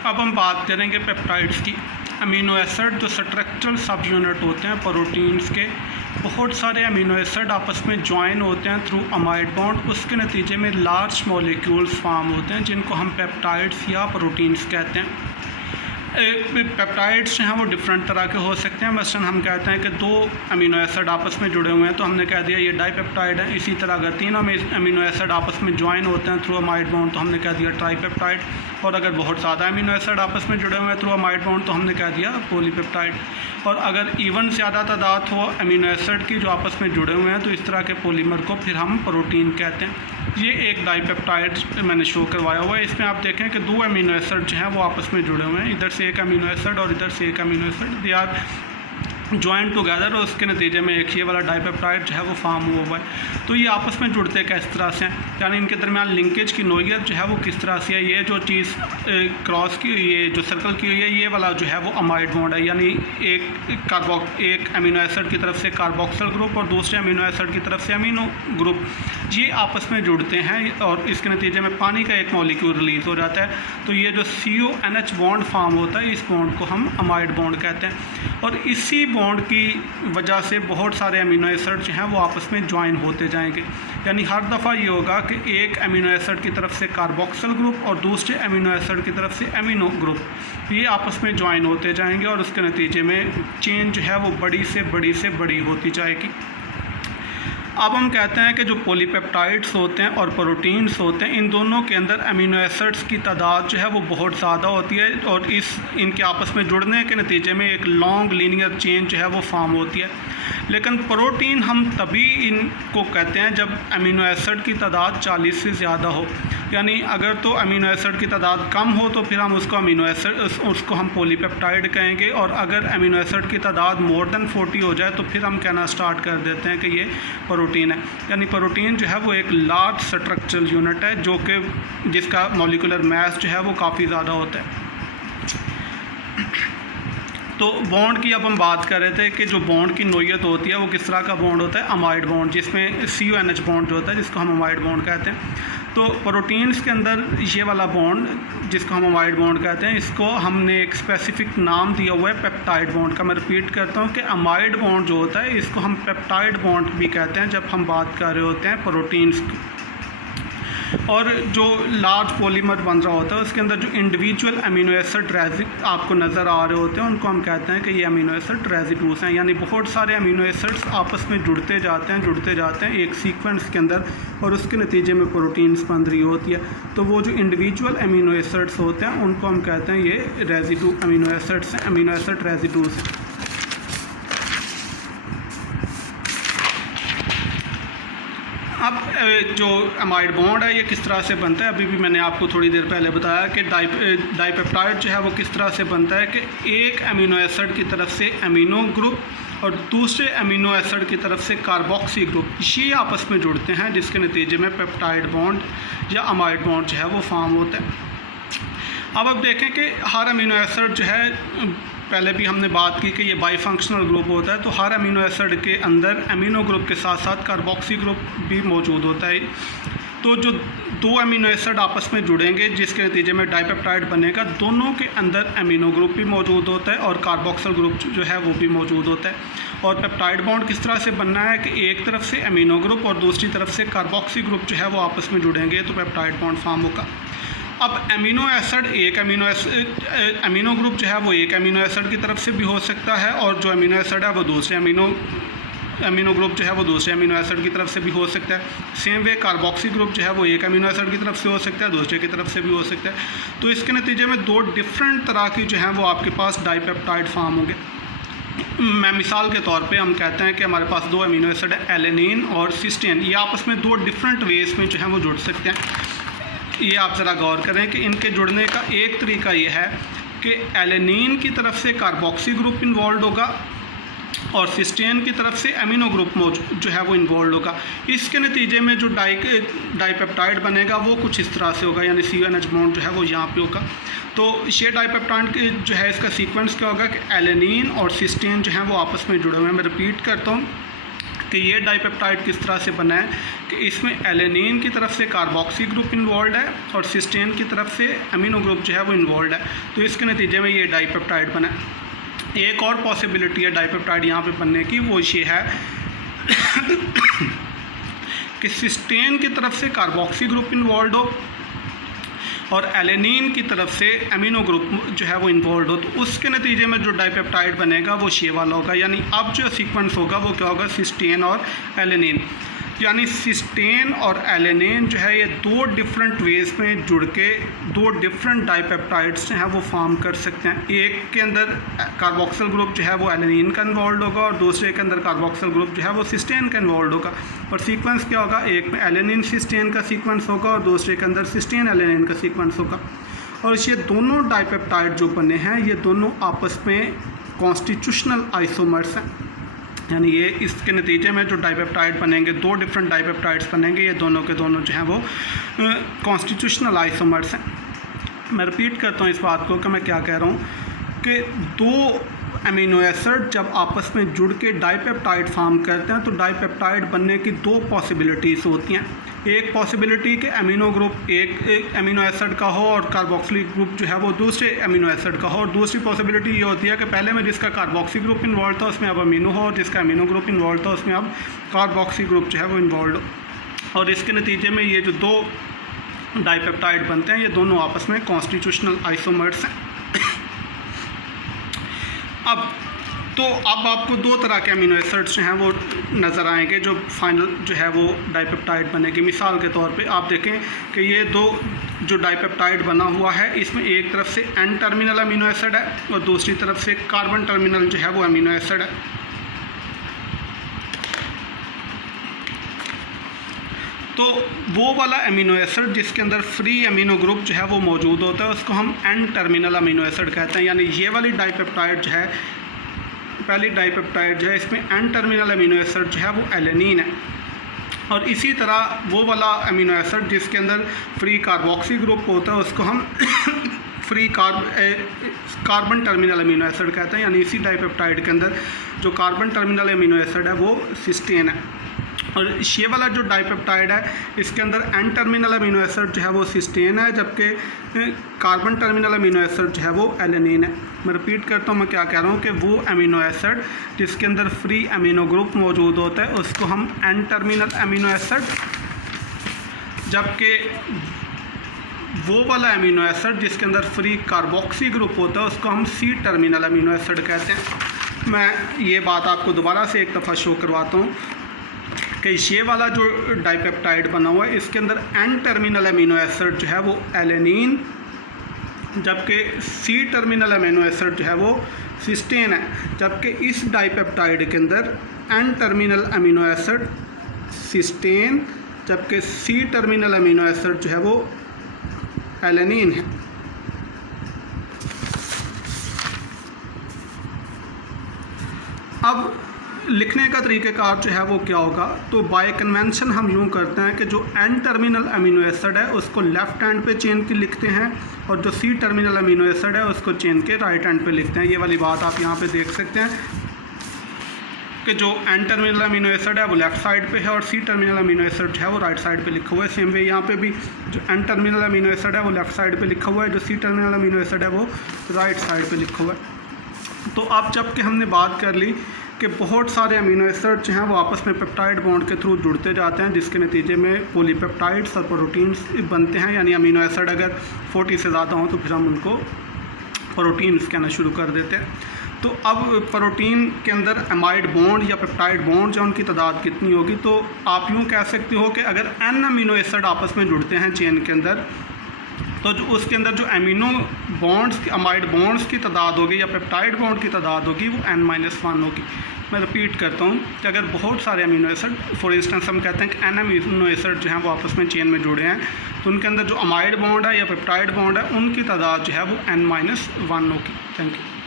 अब हम बात करेंगे पेप्टाइड्स की। अमीनो एसिड जो स्ट्रक्चरल सब यूनिट होते हैं प्रोटीन्स के, बहुत सारे अमीनो एसिड आपस में ज्वाइन होते हैं थ्रू अमाइड बॉन्ड। उसके नतीजे में लार्ज मॉलिक्यूल्स फॉर्म होते हैं जिनको हम पेप्टाइड्स या प्रोटीन्स कहते हैं। पेप्टाइड्स जो हैं वो डिफरेंट तरह के हो सकते हैं। मसलन हम कहते हैं कि दो अमीनो एसिड आपस में जुड़े हुए हैं तो हमने कह दिया ये डाईपेप्टाइड है। इसी तरह अगर तीन अमीनो एसिड आपस में ज्वाइन होते हैं थ्रू अमाइड बॉन्ड तो हमने कह दिया ट्राईपेप्टाइड। और अगर बहुत ज़्यादा अमीनो एसिड आपस में जुड़े हुए हैं थ्रू अमाइड बॉन्ड तो हमने कह दिया पॉलीपेप्टाइड। और अगर इवन ज़्यादा तादाद हो अमीनो एसिड की जो आपस में जुड़े हुए हैं तो इस तरह के पॉलीमर को फिर हम प्रोटीन कहते हैं। ये एक डाईपेप्टाइड मैंने शो करवाया हुआ है। इसमें आप देखें कि दो अमीनो एसिड जो हैं वो आपस में जुड़े हुए हैं, इधर से एक अमीनो एसिड और इधर से एक amino acid, they are join together और उसके नतीजे में एक ये वाला डाईपेप्टाइड जो है वो फॉर्म हुआ है। तो ये आपस में जुड़ते किस तरह से हैं, यानी इनके दरमियान लिंकेज की नोयत जो है वो किस तरह से है। ये जो चीज़ क्रॉस की, ये जो सर्कल की हुई है, ये वाला जो है वो अमाइड बॉन्ड है, यानी एक अमीनो एसिड की तरफ से कार्बोक्सिल ग्रुप और दूसरे अमीनो एसिड की तरफ से अमीनो ग्रुप, ये आपस में जुड़ते हैं और इसके नतीजे में पानी का एक मॉलिक्यूल रिलीज़ हो जाता है। तो ये जो CONH बॉन्ड फॉर्म होता है, इस बॉन्ड को हम अमाइड बॉन्ड कहते हैं। और इसी बॉन्ड की वजह से बहुत सारे अमीनो एसिड जो हैं वो आपस में ज्वाइन होते जाएंगे, यानी हर दफ़ा ये होगा कि एक अमीनो एसिड की तरफ से कार्बोक्सिल ग्रुप और दूसरे अमीनो एसिड की तरफ से अमीनो ग्रुप, ये आपस में ज्वाइन होते जाएंगे और उसके नतीजे में चेन जो है वो बड़ी से बड़ी होती जाएगी। अब हम कहते हैं कि जो पॉलीपेप्टाइड्स होते हैं और प्रोटीन्स होते हैं, इन दोनों के अंदर अमीनो एसिड्स की तादाद जो है वो बहुत ज़्यादा होती है और इनके आपस में जुड़ने के नतीजे में एक लॉन्ग लीनियर चेन जो है वो फॉर्म होती है। लेकिन प्रोटीन हम तभी इनको कहते हैं जब अमीनो एसिड की तादाद 40 से ज़्यादा हो, यानी अगर तो अमीनो एसिड की तादाद कम हो तो फिर हम उसको हम पॉलीपेप्टाइड कहेंगे, और अगर अमीनो एसिड की तादाद मोर देन 40 हो जाए तो फिर हम कहना स्टार्ट कर देते हैं कि ये प्रोटीन है। यानी प्रोटीन जो है वो एक लार्ज स्ट्रक्चरल यूनिट है जो कि जिसका मॉलिक्यूलर मास जो है वो काफ़ी ज़्यादा होता है। तो बॉन्ड की अब हम बात कर रहे थे कि जो बॉन्ड की नोयत होती है वो किस तरह का बॉन्ड होता है, अमाइड बॉन्ड, जिसमें CONH बॉन्ड जो होता है जिसको हम अमाइड बॉन्ड कहते हैं। तो प्रोटीन्स के अंदर ये वाला बॉन्ड जिसको हम अमाइड बॉन्ड कहते हैं, इसको हमने एक स्पेसिफिक नाम दिया हुआ है पेप्टाइड बॉन्ड का। मैं रिपीट करता हूँ कि अमाइड बॉन्ड जो होता है इसको हम पेप्टाइड बॉन्ड भी कहते हैं जब हम बात कर रहे होते हैं प्रोटीन्स की। और जो लार्ज पॉलीमर बन रहा होता है उसके अंदर जो इंडिविजुअल अमीनो एसिड आपको नज़र आ रहे होते हैं उनको हम कहते हैं कि ये अमीनो एसिड रेजिड्यूज हैं, यानी बहुत सारे अमीनो एसिड्स आपस में जुड़ते जाते हैं एक सीक्वेंस के अंदर और उसके नतीजे में प्रोटीन्स बन रही होती है। तो वो जो इंडिविजुअल अमीनो एसिड्स होते हैं उनको हम कहते हैं ये रेजिड्यू अमीनो एसिड्स हैं, अमीनो एसिड रेजिड्यूज हैं। अब जो अमाइड बॉन्ड है ये किस तरह से बनता है, अभी भी मैंने आपको थोड़ी देर पहले बताया कि डाईपेप्टाइड जो है वो किस तरह से बनता है कि एक अमीनो एसिड की तरफ से अमीनो ग्रुप और दूसरे अमीनो एसिड की तरफ से कार्बोक्सी ग्रुप, ये आपस में जुड़ते हैं जिसके नतीजे में पेप्टाइड बॉन्ड या अमाइड बॉन्ड जो है वो फॉर्म होता है। अब देखें कि हर अमीनो एसिड जो है, पहले भी हमने बात की कि ये बाईफंक्शनल ग्रुप होता है, तो हर अमीनो एसिड के अंदर अमीनो ग्रुप के साथ साथ कार्बोक्सी ग्रुप भी मौजूद होता है। तो जो दो अमीनो एसिड आपस में जुड़ेंगे जिसके नतीजे में डाईपेप्टाइड बनेगा, दोनों के अंदर अमीनो ग्रुप भी मौजूद होता है और कार्बोक्सिल ग्रुप जो है वो भी मौजूद होता है। और पेप्टाइड बॉन्ड किस तरह से बनना है कि एक तरफ से अमीनो ग्रुप और दूसरी तरफ से कार्बोक्सी ग्रुप जो है वो आपस में जुड़ेंगे तो पेप्टाइड बॉन्ड फॉर्म होगा। अब अमीनो ग्रुप जो है वो एक अमीनो एसिड की तरफ से भी हो सकता है और जो अमीनो एसिड है वो दूसरे अमीनो ग्रुप जो है वो दूसरे अमीनो एसिड की तरफ से भी हो सकता है। सेम वे कार्बोक्सी ग्रुप जो है वो एक अमीनो एसिड की तरफ से हो सकता है, दूसरे की तरफ से भी हो सकता है। तो इसके नतीजे में दो डिफरेंट तरह की जो है वो आपके पास डाईपेप्टाइड फॉर्म होंगे। मैं मिसाल के तौर पे हम कहते हैं कि हमारे पास दो अमीनो एसिड है एलेनिन और सिस्टीन, ये आपस में दो डिफरेंट वेज में जो है वो जुड़ सकते हैं। ये आप ज़रा गौर करें कि इनके जुड़ने का एक तरीका ये है कि एलेनिन की तरफ से कार्बोक्सी ग्रुप इन्वॉल्व होगा और सिस्टीन की तरफ से अमीनो ग्रुप जो है वो इन्वॉल्व होगा। इसके नतीजे में जो डाईपेप्टाइड बनेगा वो कुछ इस तरह से होगा, यानी CONH बॉन्ड जो है वो यहाँ पे होगा। तो ये डाईपेप्टाइड जो है इसका सीक्वेंस क्या होगा कि एलेनिन और सिस्टीन जो है वो आपस में जुड़े हुए हैं। मैं रिपीट करता हूँ कि ये डाइपेप्टाइड किस तरह से बना है कि इसमें एलेनिन की तरफ से कार्बोक्सी ग्रुप इन्वॉल्व है और सिस्टीन की तरफ से अमीनो ग्रुप जो है वो इन्वॉल्व है, तो इसके नतीजे में ये डाइपेप्टाइड बना है। एक और पॉसिबिलिटी है डाइपेप्टाइड यहाँ पे बनने की, वो ये है कि सिस्टीन की तरफ से कार्बोक्सी ग्रुप इन्वॉल्व हो और एलेनिन की तरफ से अमीनो ग्रुप जो है वो इन्वॉल्व हो, तो उसके नतीजे में जो डाइपेप्टाइड बनेगा वो ये वाला होगा। यानी अब जो सीक्वेंस होगा वो क्या होगा, सिस्टीन और एलेनिन। यानी सिस्टीन और एलेनिन जो है ये दो डिफरेंट वेज में जुड़ के दो डिफरेंट डाइपेप्टाइड्स जो हैं वो फॉर्म कर सकते हैं। एक के अंदर कार्बोक्सिल ग्रुप जो है वो एलेनिन का इन्वॉल्व होगा और दूसरे के अंदर कार्बोक्सिल ग्रुप जो है वो सिस्टीन का इन्वॉल्व होगा। और सीक्वेंस क्या होगा, एक में एलेनिन सिस्टीन का सीक्वेंस होगा और दूसरे के अंदर सिस्टीन एलेनिन का सीक्वेंस होगा। और ये दोनों डाइपेप्टाइड जो बने हैं ये दोनों आपस में कॉन्स्टिट्यूशनल आइसोमर्स हैं। यानी ये इसके नतीजे में जो डाइपेप्टाइड बनेंगे, दो डिफरेंट डाइपेप्टाइड्स बनेंगे, ये दोनों के दोनों जो हैं वो कॉन्स्टिट्यूशनल आइसोमर्स हैं। मैं रिपीट करता हूँ इस बात को कि मैं क्या कह रहा हूँ कि दो अमीनो एसिड जब आपस में जुड़ के डाइपेप्टाइड फॉर्म करते हैं तो डाइपेप्टाइड बनने की दो पॉसिबिलिटीज़ होती हैं। एक पॉसिबिलिटी कि अमीनो ग्रुप एक अमीनो एसिड का हो और कार्बोक्सिलिक ग्रुप जो है वो दूसरे अमीनो एसिड का हो, और दूसरी पॉसिबिलिटी ये होती है कि पहले में जिसका कार्बोक्सी ग्रुप इन्वॉल्व था उसमें अब अमीनो हो और जिसका अमीनो ग्रुप इन्वॉल्व था उसमें अब कार्बोक्सी ग्रुप जो है वो इन्वॉल्व हो। और इसके नतीजे में ये जो दो डाइपेप्टाइड बनते हैं ये दोनों आपस में कॉन्स्टिट्यूशनल आइसोमर्स हैं। अब आपको दो तरह के अमीनो एसिड्स जो हैं वो नज़र आएंगे जो फाइनल जो है वो डाइपेप्टाइड बनेगी। मिसाल के तौर पे आप देखें कि ये दो जो डाइपेप्टाइड बना हुआ है इसमें एक तरफ से एन टर्मिनल अमीनो एसिड है और दूसरी तरफ से कार्बन टर्मिनल जो है वो अमीनो एसिड है। तो वो वाला अमीनो एसिड जिसके अंदर फ्री अमीनो ग्रुप जो है वो मौजूद होता है उसको हम एन टर्मिनल अमीनो एसिड कहते हैं। यानी ये वाली डाइपेप्टाइड जो है, पहली डाइपेप्टाइड जो है इसमें एन टर्मिनल अमीनो एसिड जो है वो एलेनिन है। और इसी तरह वो वाला अमीनो एसिड जिसके अंदर फ्री कार्बोक्सी ग्रुप होता है उसको हम free carbon terminal amino acid कहते हैं। यानी इसी डाइपेप्टाइड के अंदर जो कार्बन टर्मिनल अमीनो एसिड है वो सिस्टीन है। और ये वाला जो डाइपेप्टाइड है इसके अंदर एन टर्मिनल अमीनो एसिड जो है वो सिस्टीन है जबकि कार्बन टर्मिनल अमीनो एसिड जो है वो एलेनिन है। मैं रिपीट करता हूँ, मैं क्या कह रहा हूँ कि वो अमीनो एसिड जिसके अंदर फ्री अमीनो ग्रुप मौजूद होता है उसको हम एन टर्मिनल अमीनो एसिड, जबकि वो वाला अमीनो एसिड जिसके अंदर फ्री कार्बोक्सी ग्रुप होता है उसको हम सी टर्मिनल अमीनो एसिड कहते हैं। मैं ये बात आपको दोबारा से एक दफ़ा शो करवाता हूँ कि ये वाला जो डाइपेप्टाइड बना हुआ है इसके अंदर एन टर्मिनल अमीनो एसिड जो है वो एलेनिन, जबकि सी टर्मिनल अमीनो एसिड जो है वो सिस्टीन है। जबकि इस डाइपेप्टाइड के अंदर N terminal amino acid cysteine जबकि सी टर्मिनल अमीनो एसिड जो है वो एलेनिन है। अब लिखने का तरीक़ेकार जो है वो क्या होगा, तो बाय कन्वेंशन हम यूँ करते हैं कि जो एन टर्मिनल अमीनो एसिड है उसको लेफ़्ट हैंड पे चेन के लिखते हैं और जो सी टर्मिनल अमीनो एसिड है उसको चेन के राइट हैंड पे लिखते हैं। ये वाली बात आप यहाँ पे देख सकते हैं कि जो एन टर्मिनल अमीनो एसिड है वो लेफ़्ट साइड पे है और सी टर्मिनल अमीनो एसिड जो है वो राइट साइड पे लिखा हुआ है। सेम वे यहाँ पे भी जो एन टर्मिनल अमीनो एसिड है वो लेफ़्ट साइड पे लिखा हुआ है, जो सी टर्मिनल अमीनो एसिड है वो राइट साइड पे लिखा हुआ है। तो अब जबकि हमने बात कर ली कि बहुत सारे अमीनो एसिड जो हैं वो आपस में पेप्टाइड बॉन्ड के थ्रू जुड़ते जाते हैं जिसके नतीजे में पॉलीपेप्टाइड्स और प्रोटीन्स बनते हैं। यानी अमीनो एसिड अगर 40 से ज़्यादा हों तो फिर हम उनको प्रोटीन्स कहना शुरू कर देते हैं। तो अब प्रोटीन के अंदर अमाइड बॉन्ड या पेप्टाइड बॉन्ड जो उनकी तादाद कितनी होगी, तो आप यूँ कह सकते हो कि अगर n अमीनो एसिड आपस में जुड़ते हैं चेन के अंदर तो जो उसके अंदर जो अमीनो बॉन्ड्स अमाइड बॉन्ड्स की तादाद होगी या पेप्टाइड बॉन्ड की तादाद होगी वो n-1 होगी। मैं रिपीट करता हूँ कि अगर बहुत सारे अमीनो एसिड, फॉर इंस्टेंस हम कहते हैं कि n अमीनो एसिड जो हैं वो आपस में चेन में जुड़े हैं तो उनके अंदर जो अमाइड बॉन्ड है या पेप्टाइड बॉन्ड है उनकी तादाद जो है वो n-1 होगी। Thank you.